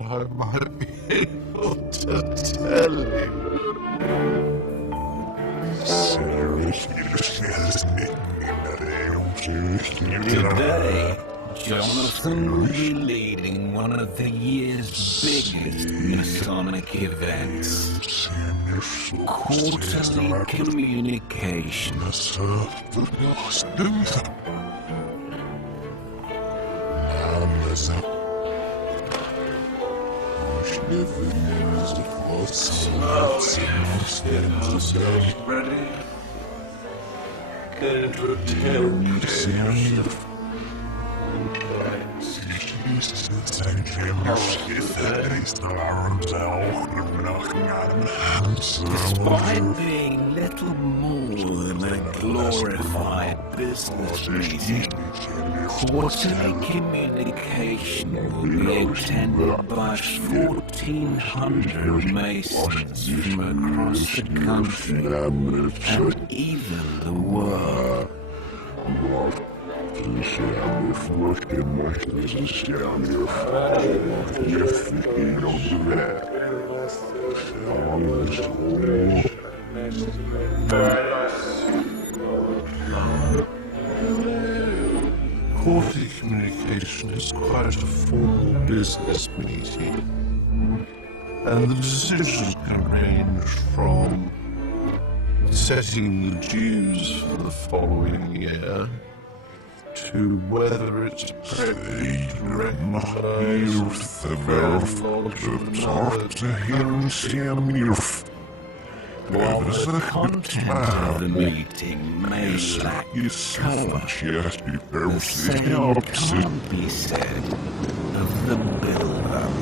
I might be able to tell you. Today, Jonathan will be leading one of the year's biggest Masonic events. Quarterly communication. Ready? Going to attempt Despite being little more than a glorified business meeting, quarterly communication will be attended by 1,400 Masons from across the country and even the world. Quarterly communication is quite a formal business meeting, and the decisions can range from setting the dues for the following year to whether it's appropriate to recognise the While the content of the meeting may lack colour, the same can't be said of the build-up.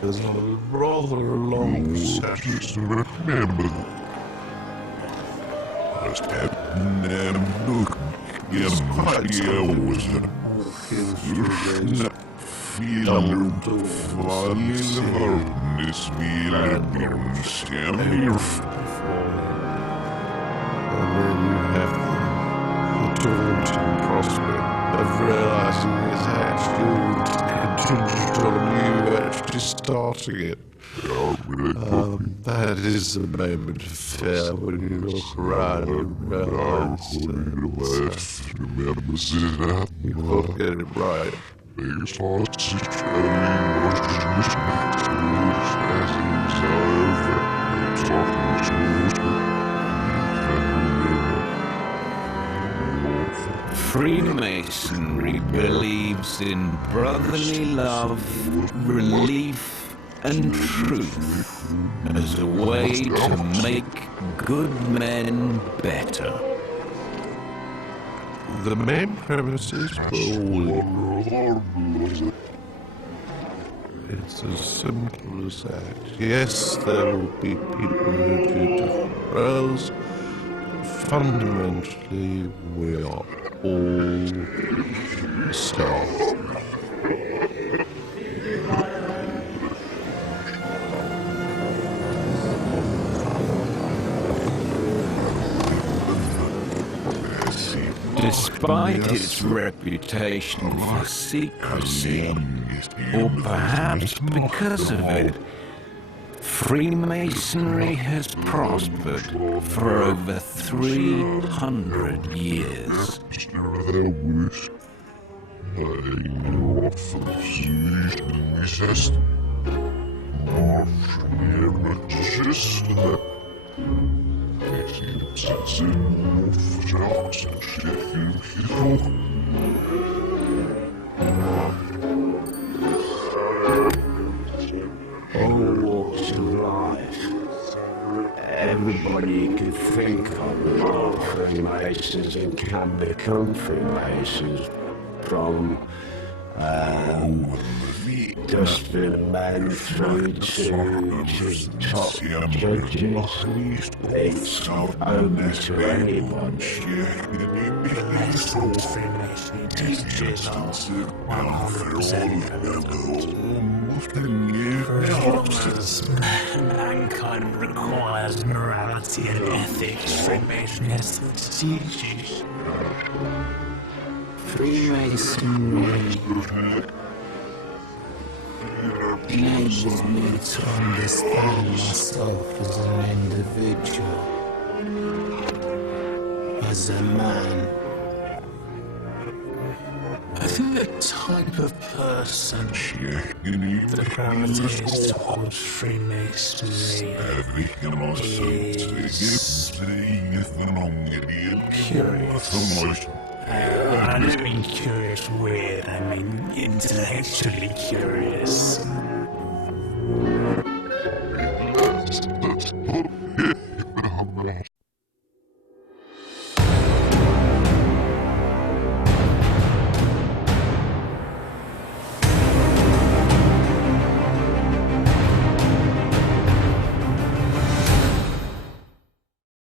There's a rather long session. Remember, it's and then you have the daunting prospect of realizing it's actually contingent on you actually starting it. That is the moment of fear when you look around and realize that you won't get it right. Freemasonry believes in brotherly love, relief, and truth as a way to make good men better. The main premises will it's as simple as that. Yes, there will be people who do different roles, but fundamentally we are all staff. Despite its reputation for secrecy, or perhaps because of it, Freemasonry has prospered for over 300 years. Everybody could think of Freemasons and can become Freemasons, from Does the man through to top judges think only to anyone? Unless all Freemason teachers are 100% for as long as mankind requires morality and ethics, Freemasonry teaches. Freemasonry enables me to understand myself as an individual, as a man. I think the type of person that gravitates towards Freemasonry is curious. I don't mean curious weird, I mean intellectually curious.